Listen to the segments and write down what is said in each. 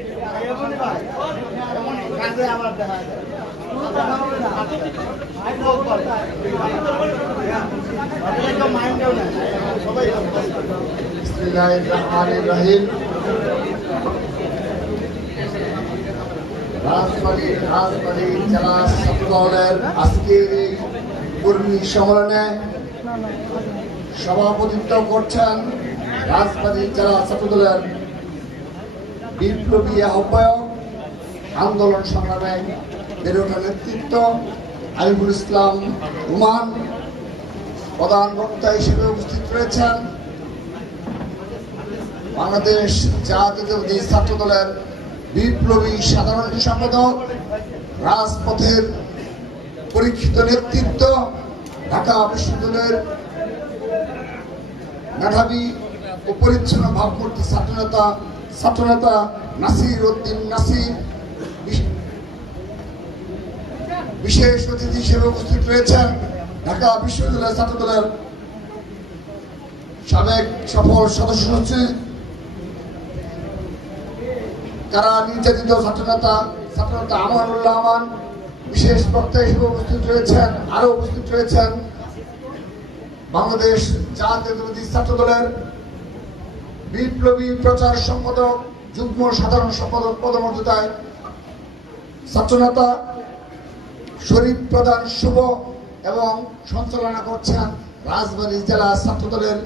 বিসমিল্লাহিররহমানিররহিম। রাজবাড়ী জেলা ছাত্র দলের আজকের এই কর্মী সম্মেলনে সভাপতিত্ব করছেন রাজবাড়ী জেলা ছাত্র দলের বিপ্লবী আহ্বায়ক, আন্দোলন সংগ্রামে বেড়ে ওঠা নেতৃত্ব আরিফুল ইসলাম রুমান। প্রধান বক্তা হিসেবে উপস্থিত রয়েছেন বাংলাদেশ জাতীয়তাবাদী ছাত্র দলের বিপ্লবী সাধারণ সম্পাদক, রাজপথের পরীক্ষিত নেতৃত্ব, ঢাকা বিশ্ববিদ্যালয়ের মেধাবী ও পরিচ্ছন্ন ভাবমূর্তি ছাত্রনেতা নাসির উদ্দিন নাসির। বিশেষ অতিথি হিসেবে উপস্থিত রয়েছেন ঢাকা বিশ্ববিদ্যালয় ছাত্র দলের সাবেক সফল সদস্য সচিব, কারা নির্যাতিত ছাত্রনেতা আমানুল্লাহ আমান। বিশেষ বক্তা হিসেবে উপস্থিত রয়েছেন বাংলাদেশ জাতীয়তাবাদী ছাত্র দলের বিপ্লবী প্রচার সম্পাদক, যুগ্ম সাধারণ সম্পাদক পদমর্যাদায় ছাত্রনেতা শরীফ প্রধান শুভ, এবং সঞ্চালনা করছেন রাজবাড়ী জেলা ছাত্র দলের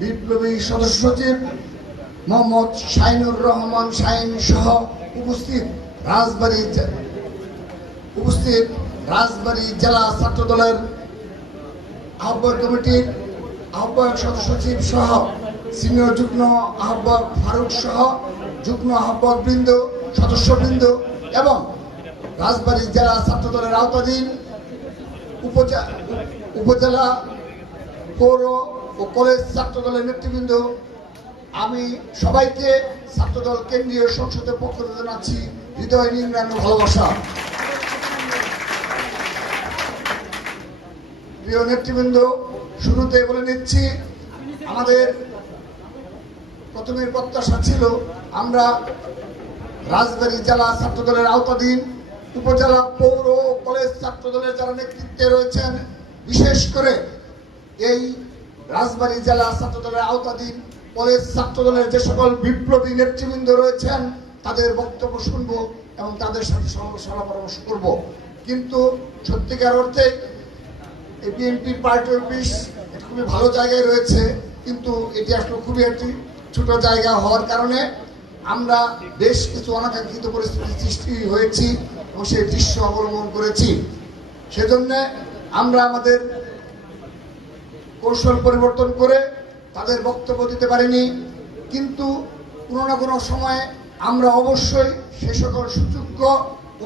বিপ্লবী সদস্য সচিব মোহাম্মদ শাহিনুর রহমান শাহিন সহ উপস্থিত রাজবাড়ী জেলা ছাত্র দলের আহ্বায়ক কমিটির আহ্বায়ক সদস্য সচিব সহ সিনিয়র যুগ্ম আহ্বায়ক ফারুক সহ যুগ্ম আহ্বায়ক বৃন্দ, সদস্যবৃন্দ এবং রাজবাড়ী জেলা ছাত্র দলের আওতাধীন উপজেলা, পৌর ও কলেজ ছাত্র দলের নেতৃবৃন্দ। আমি সবাইকে ছাত্রদল কেন্দ্রীয় সংসদের পক্ষ থেকে জানাচ্ছি হৃদয় নিংড়ানো ভালোবাসা। প্রিয় নেতৃবৃন্দ, শুরুতে বলে নিচ্ছি, আমাদের প্রথমের প্রত্যাশা ছিল আমরা রাজবাড়ী জেলা ছাত্র দলের আওতাধীন উপজেলা, পৌর ও কলেজ ছাত্র দলের যারা নেতৃত্বে রয়েছেন, বিশেষ করে এই রাজবাড়ী জেলা ছাত্র দলের আওতাধীন কলেজ ছাত্র দলের যে সকল বিপ্লবী নেতৃবৃন্দ রয়েছেন তাদের বক্তব্য শুনবো এবং তাদের সাথে সলা পরামর্শ করব। কিন্তু সত্যিকার অর্থে এই বিএনপির পার্টি অফিস খুবই ভালো জায়গায় রয়েছে, কিন্তু এটি আসলে খুবই একটি ছোট জায়গা হওয়ার কারণে আমরা বেশ কিছু অনাকাঙ্ক্ষিত পরিস্থিতি সৃষ্টি হয়েছি এবং সেই দৃশ্য অবলম্বন করেছি। সেজন্য আমরা আমাদের কৌশল পরিবর্তন করে তাদের বক্তব্য দিতে পারিনি, কিন্তু কোনো না কোনো সময়ে আমরা অবশ্যই সে সকল সুযোগ্য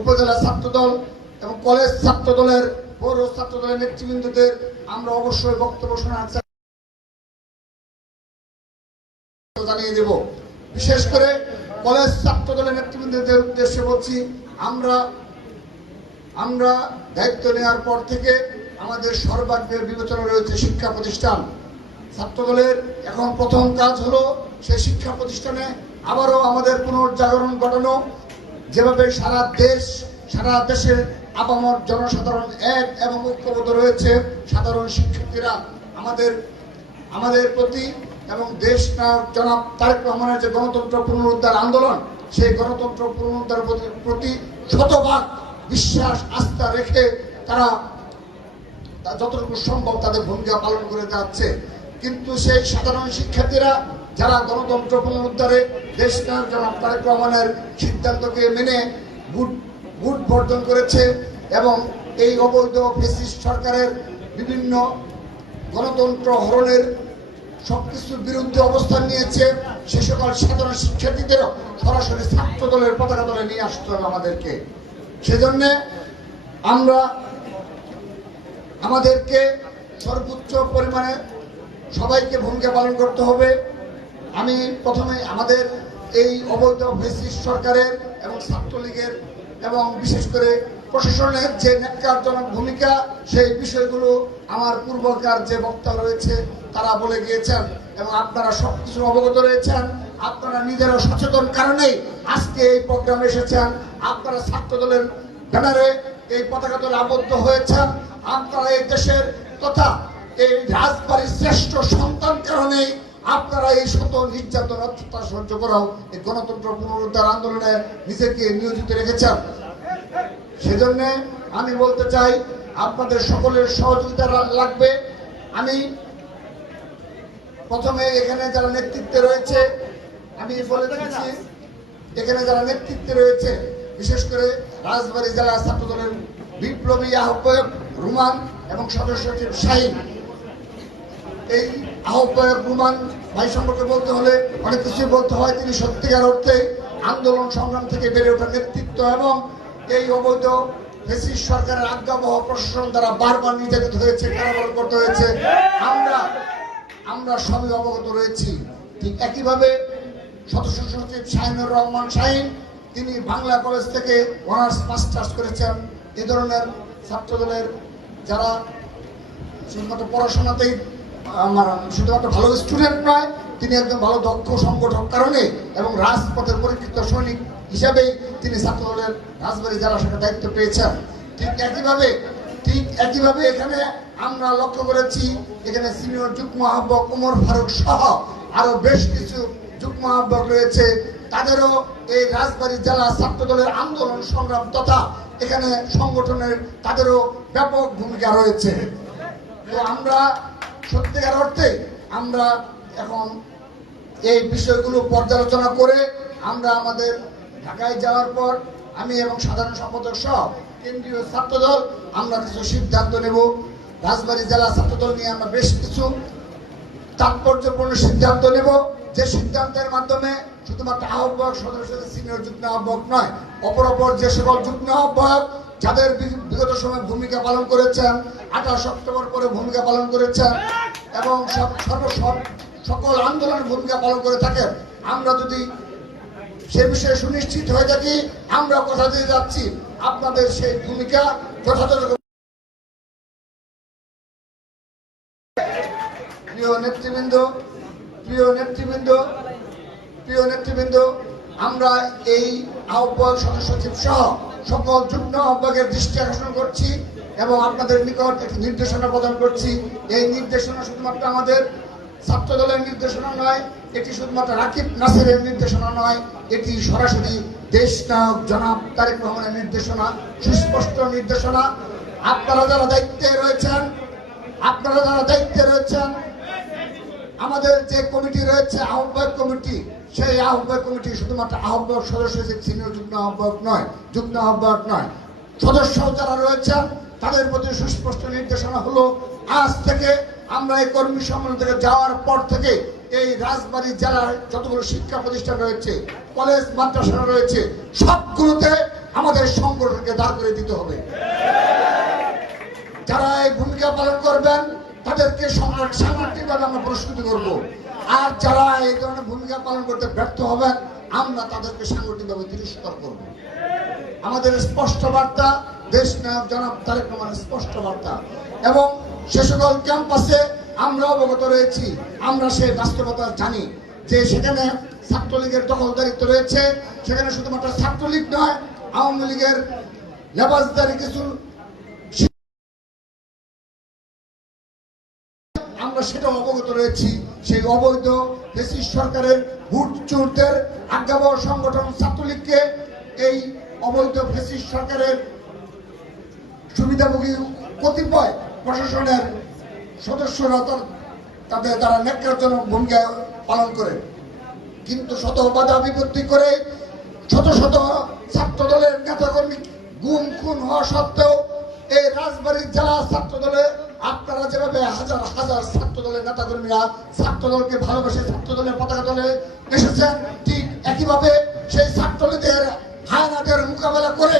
উপজেলা ছাত্রদল এবং কলেজ ছাত্র দলের, পৌর ছাত্র দলের নেতৃবৃন্দদের আমরা অবশ্যই বক্তব্য শোনার জানিয়ে দেব। বিশেষ করে কলেজ ছাত্র দলের নেতৃবৃন্দদের উদ্দেশ্যে বলছি, আমরা দায়িত্ব নেওয়ার পর থেকে আমাদের সর্বাগ্রের বিবেচনা রয়েছে শিক্ষা প্রতিষ্ঠান। ছাত্র দলের এখন প্রথম কাজ হলো সেই শিক্ষা প্রতিষ্ঠানে আবারও আমাদের পুনর্জাগরণ ঘটানো। যেভাবে সারা দেশের আপামর জনসাধারণ এক এবং ঐক্যবদ্ধ রয়েছে, সাধারণ শিক্ষার্থীরা আমাদের প্রতি এবং দেশ জনাব তারেক রহমানের যে গণতন্ত্র পুনরুদ্ধার আন্দোলন, সেই গণতন্ত্র পুনরুদ্ধার প্রতি শতভাগ বিশ্বাস আস্থা রেখে তারা যতটুকু সম্ভব তাদের ভূমিকা পালন করে যাচ্ছে। কিন্তু সেই সাধারণ শিক্ষার্থীরা যারা গণতন্ত্র পুনরুদ্ধারে দেশ জনাব তারেক রহমানের সিদ্ধান্তকে মেনে ভোট বর্জন করেছে এবং এই অবৈধ ফ্যাসিস্ট সরকারের বিভিন্ন গণতন্ত্র হরণের সবকিছুর বিরুদ্ধে অবস্থান নিয়েছে, সে সকল সাধারণ শিক্ষার্থীদেরও সরাসরি ছাত্র দলের পতাকা দলে নিয়ে আসতে হবে আমাদেরকে। সেজন্য আমাদেরকে সর্বোচ্চ পরিমাণে সবাইকে ভূমিকা পালন করতে হবে। আমি প্রথমে আমাদের এই অবৈধ ফ্যাসিস্ট সরকারের এবং ছাত্রলীগের এবং বিশেষ করে প্রশাসনের যে ন্যাক্কারজনক ভূমিকা, সেই বিষয়গুলো আমার পূর্বকার যে বক্তা রয়েছে তারা বলে গিয়েছেন এবং আপনারা সবকিছু অবগত রয়েছেন। আপনারা নিজেরা সচেতন কারণেই আজকে এই প্রোগ্রামে এসেছেন। আপনারা ছাত্র দলের ব্যানারে এই পতাকা দলে আবদ্ধ হয়েছেন। আপনারা এই দেশের তথা এই রাজবাড়ির শ্রেষ্ঠ সন্তান কারণেই আপনারা এই শত নির্যাতন অত্যাচার সহ্য করাও এই গণতন্ত্র পুনরুদ্ধার আন্দোলনে নিজেকে নিয়োজিত রেখেছেন। সেজন্য আমি বলতে চাই আপনাদের সকলের সহযোগিতা লাগবে। আমি প্রথমে এখানে যারা নেতৃত্বে রয়েছে আমি বলে দিচ্ছি, এখানে যারা নেতৃত্বে রয়েছে বিশেষ করে রাজবাড়ী জেলা ছাত্র দলের বিপ্লবী আহ্বায়ক রুমান এবং সদস্য সচিব শাহিন। এই আহ্বায়ক রুমান ভাই সম্পর্কে বলতে হলে অনেক কিছুই বলতে হয়। তিনি সত্যিকার অর্থে আন্দোলন সংগ্রাম থেকে বেড়ে ওঠা নেতৃত্ব এবং এই অবৈধ ফ্যাসিস্ট সরকারের আজ্ঞাবহ প্রশাসন দ্বারা বারবার নির্যাতিত হয়েছে, কারাবরণ করতে হয়েছে। আমরা সবই অবগত রয়েছি। ঠিক একইভাবে সদস্য সচিব শাহিনুর রহমান শাহিন, তিনি বাংলা কলেজ থেকে অনার্স মাস্টার্স করেছেন। এই ধরনের ছাত্র দলের যারা শুধুমাত্র পড়াশোনাতেই শুধুমাত্র ভালো স্টুডেন্ট নয়, তিনি একজন ভালো দক্ষ সংগঠক কারণে এবং রাজপথের পরীক্ষিত সৈনিক হিসাবেই তিনি ছাত্র দলের রাজবাড়ী জেলা শাখার দায়িত্ব পেয়েছেন। ঠিক একইভাবে এখানে আমরা লক্ষ্য করেছি এখানে সিনিয়র যুগ্ম আহ্বায়ক ওমর ফারুক সহ আরো বেশ কিছু যুগ্ম আহ্বায়ক রয়েছে। তাদেরও এই রাজবাড়ী জেলা ছাত্র দলের আন্দোলন সংগ্রাম তথা এখানে সংগঠনের তাদেরও ব্যাপক ভূমিকা রয়েছে। তো আমরা সত্যিকার অর্থে আমরা এখন এই বিষয়গুলো পর্যালোচনা করে আমরা আমাদের ঢাকায় যাওয়ার পর আমি এবং সাধারণ সম্পাদক সহ কেন্দ্রীয় ছাত্রদল আমরা কিছু সিদ্ধান্ত নেব। রাজবাড়ী জেলা ছাত্রদল নিয়ে আমরা বেশ কিছু তাৎপর্যপূর্ণ সিদ্ধান্ত নেব, যে সিদ্ধান্তের মাধ্যমে শুধুমাত্র আহ্বায়ক সদস্য সিনিয়র যুগ্ম আহ্বায়ক নয়, অপরাপর যে সকল যুগ্ম আহ্বায়ক যাদের বিগত সময় ভূমিকা পালন করেছেন, 28 অক্টোবর পরে ভূমিকা পালন করেছেন এবং সকল আন্দোলনের ভূমিকা পালন করে থাকেন, আমরা যদি সে বিষয়ে সুনিশ্চিত হয়ে থাকি আমরা কথা দিয়ে যাচ্ছি আপনাদের সেই ভূমিকা যথাযথ। প্রিয় নেতৃবৃন্দ, আমরা এই আহ্বায়ক সদস্য সচিব সহ সকল যুগ্ম আহ্বায়কের দৃষ্টি আকর্ষণ করছি এবং আপনাদের নিকট একটি নির্দেশনা প্রদান করছি। এই নির্দেশনা শুধুমাত্র আমাদের ছাত্র দলের নির্দেশনা নয়, এটি শুধুমাত্র রাকিব নাসিরের নির্দেশনা নয়, এটি সরাসরি দেশ নায়ক জনাব তারেক রহমানের নির্দেশনা, সুস্পষ্ট নির্দেশনা। আপনারা যারা দায়িত্বে রয়েছেন আমাদের যে কমিটি রয়েছে আহ্বায়ক কমিটি, সেই আহ্বায়ক কমিটি শুধুমাত্র আহ্বায়ক সদস্য সিনিয়র যুগ্ম আহ্বায়ক নয়, সদস্য যারা রয়েছেন তাদের প্রতি সুস্পষ্ট নির্দেশনা হলো আজ থেকে আমরা এই কর্মী সম্মেলন থেকে যাওয়ার পর থেকে এই রাজবাড়ী জেলার যতগুলো শিক্ষা প্রতিষ্ঠান রয়েছে, কলেজ মাদ্রাসা রয়েছে, সবগুলোতে আমাদের সংগঠনকে দাঁড় করে দিতে হবে। যারা এই ভূমিকা পালন করবেন তাদেরকে সাংগঠনিকভাবে আমরা পুরস্কৃত করব, আর যারা এই ধরনের ভূমিকা পালন করতে ব্যর্থ হবেন আমরা তাদেরকে সাংগঠনিকভাবে তিরস্কার করব। আমাদের স্পষ্ট বার্তা, দেশ নায়ক জনাব তারেক রহমানের স্পষ্ট বার্তা। এবং সে সকল ক্যাম্পাসে আমরা অবগত রয়েছি, আমরা সেই বাস্তবতা জানি যে সেখানে ছাত্রলীগের দখলদারিত্ব রয়েছে। সেখানে শুধুমাত্র ছাত্রলীগ নয়, আওয়ামী লীগের লেবাসদারি কিছু আমরা সেটা অবগত রয়েছি। সেই অবৈধ ফ্যাসিস্ট সরকারের ভোট চোরদের আজ্ঞাবহ সংগঠন ছাত্রলীগকে এই অবৈধ ফ্যাসিস্ট সরকারের সুবিধাভোগী কতিপয় প্রশাসনের সদস্যরা তাদের দ্বারা ন্যাক্কারজনক ভূমিকা পালন করে, কিন্তু শত বাধা বিপত্তি করে শত শত ছাত্র দলের নেতাকর্মী গুম খুন হওয়া সত্ত্বেও এই রাজবাড়ী জেলা ছাত্র দলে আপনারা যেভাবে হাজার হাজার ছাত্র দলের নেতাকর্মীরা ছাত্র দলকে ভালোবেসে ছাত্র দলের পতাকা দলে এসেছেন, ঠিক একইভাবে সেই ছাত্রলীগের হায়নাদের মোকাবেলা করে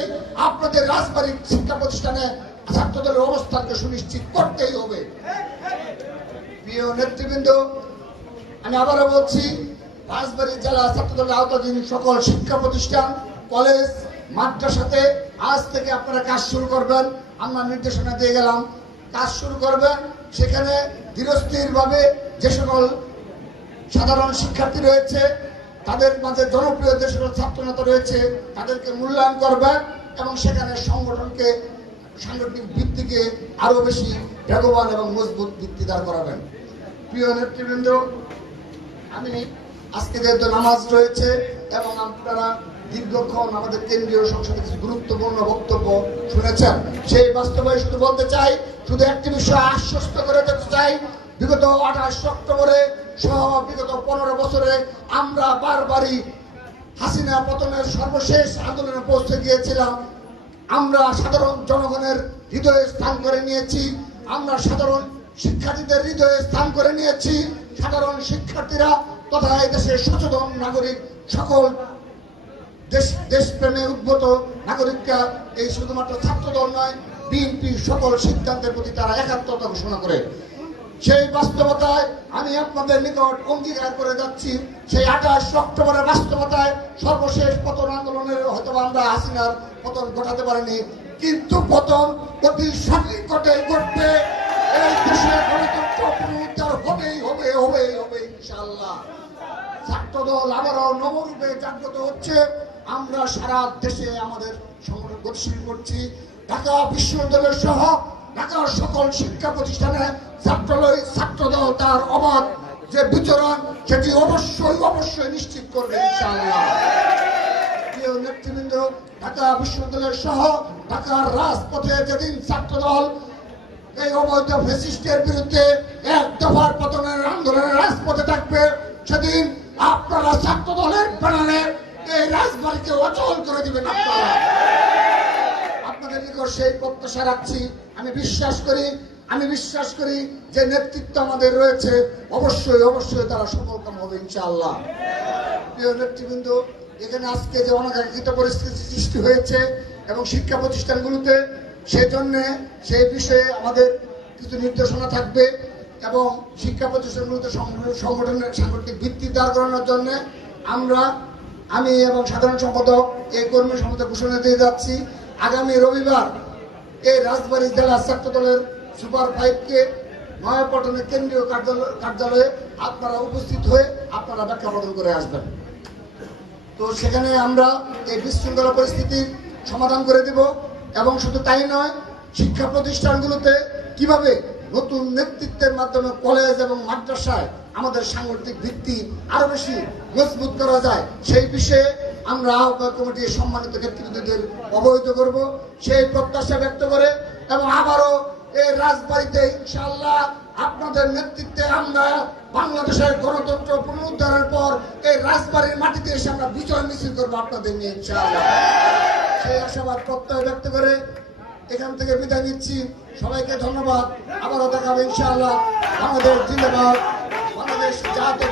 আপনাদের রাজবাড়ির শিক্ষা প্রতিষ্ঠানে ছাত্র দলের অবস্থানকে সুনিশ্চিত করতেই হবে। প্রিয় নেতৃবৃন্দ, আমি আবারও বলছি, রাজবাড়ী জেলা ছাত্র দলের আওতাধীন সকল শিক্ষা প্রতিষ্ঠান, কলেজ, মাদ্রাসাতে আজ থেকে আপনারা কাজ শুরু করবেন। আমরা নির্দেশনা দিয়ে গেলাম, কাজ শুরু করবেন। সেখানে ধীরস্থিরভাবে যে সকল সাধারণ শিক্ষার্থী রয়েছে তাদের মাঝে জনপ্রিয় যে সকল ছাত্র নেতা রয়েছে তাদেরকে মূল্যায়ন করবেন এবং সেখানে সংগঠনকে সাংগঠনিক ভিত্তিকে আরো বেশি বেগবান এবং মজবুত ভিত্তি দাঁড় করাবেন। প্রিয় নেতৃবৃন্দ, আমি আজকে যেহেতু নামাজ রয়েছে এবং আপনারা দীর্ঘক্ষণ আমাদের কেন্দ্রীয় সংসদে কিছু গুরুত্বপূর্ণ বক্তব্য শুনেছেন, সেই বাস্তবায়ন শুধু বলতে চাই, শুধু একটি বিষয় আশ্বস্ত করে যেতে চাই, বিগত 28 অক্টোবরে সহ বিগত 15 বছরে আমরা বারবারই হাসিনা পতনের সর্বশেষ আন্দোলনে পৌঁছে গিয়েছিলাম। আমরা সাধারণ জনগণের হৃদয়ে স্থান করে নিয়েছি, আমরা সাধারণ শিক্ষার্থীদের হৃদয়ে স্থান করে নিয়েছি। সাধারণ শিক্ষার্থীরা তথা এই দেশের সচেতন নাগরিক সকল দেশপ্রেমে উদ্ভূত নাগরিকরা এই শুধুমাত্র ছাত্রদল নয়, বিএনপি সকল সিদ্ধান্তের প্রতি তারা একাত্মতা ঘোষণা করে। সেই বাস্তবতায় আমি আপনাদের নিকট অঙ্গীকার করে যাচ্ছি, সেই 28 অক্টোবরের বাস্তবতায় সর্বশেষ পতন আন্দোলনের হয়তো আমরা হাসিনার পতন ঘটাতে পারিনি, কিন্তু পতন অতি সন্নিকটে ঘটবে। এই দেশে গণতন্ত্র পুনরুদ্ধার হবেই হবে হবেই হবে ইনশাআল্লাহ। ছাত্রদল আবারও নবরূপে জাগ্রত হচ্ছে। আমরা সারা দেশে আমাদের সংগঠন গতিশীল করছি। ঢাকা বিশ্ববিদ্যালয় সহ ঢাকার সকল শিক্ষা প্রতিষ্ঠানে ছাত্রদল তার অবাধ যে বিচরণ সেটি অবশ্যই নিশ্চিত করবে ইনশাআল্লাহ। প্রিয় নেতৃবৃন্দ, ঢাকা বিশ্ববিদ্যালয় সহ ঢাকার রাজপথে যেদিন ছাত্রদল এই অবৈধ ফ্যাসিস্টের বিরুদ্ধে এক দফার পতনের আন্দোলনের রাজপথে থাকবে, সেদিন আপনারা ছাত্রদলের ব্যানারে এই রাজবাড়িকে অচল করে দিবেন। আপনাদের নিকট সেই প্রত্যাশা রাখছি। আমি বিশ্বাস করি যে নেতৃত্ব আমাদের রয়েছে, অবশ্যই তারা সফলকাম হবে ইনশাআল্লাহ। প্রিয় নেতৃবৃন্দ, এখানে আজকে যে অনাকাঙ্ক্ষিত পরিস্থিতি সৃষ্টি হয়েছে এবং শিক্ষা প্রতিষ্ঠানগুলোতে, সেই বিষয়ে আমাদের কিছু নির্দেশনা থাকবে এবং শিক্ষা প্রতিষ্ঠানগুলোতে সংগঠনের সাংগঠনিক ভিত্তি দাঁড় করানোর জন্য আমি এবং সাধারণ সম্পাদক এই কর্মী সমিতি ঘোষণা দিয়ে যাচ্ছি। আগামী রবিবার এই রাজবাড়ী জেলা ছাত্রদলের সুপার 5কে নয়াপল্টনের কেন্দ্রীয় কার্যালয়ে আপনারা উপস্থিত হয়ে আপনারা ব্যাখ্যা প্রদান করে আসবেন। তো সেখানে আমরা এই বিশৃঙ্খলা পরিস্থিতির সমাধান করে দেব এবং শুধু তাই নয়, শিক্ষা প্রতিষ্ঠানগুলোতে কিভাবে নতুন নেতৃত্বের মাধ্যমে কলেজ এবং মাদ্রাসায় আমাদের সাংগঠনিক ভিত্তি আরো বেশি মজবুত করা যায় সেই বিষয়ে আমরা আহ্বায়ক কমিটির সম্মানিত নেতৃবৃন্দদের অবহিত করব, সেই প্রত্যাশা ব্যক্ত করে এবং আবারও এই রাজবাড়িতে ইনশাআল্লাহ আপনাদের নেতৃত্বে আমরা বাংলাদেশের গণতন্ত্র পুনরুদ্ধারের পর এই রাজবাড়ির মাটিতে এসে আমরা বিজয় মিছিল করবো আপনাদের নিয়ে ইনশাআল্লাহ। সেই আশাবাদ প্রত্যয় ব্যক্ত করে এখান থেকে বিদায় নিচ্ছি। সবাইকে ধন্যবাদ। আবারও দেখা হবে ইনশাআল্লাহ। বাংলাদেশ জিন্দাবাদ, বাংলাদেশ জাতীয়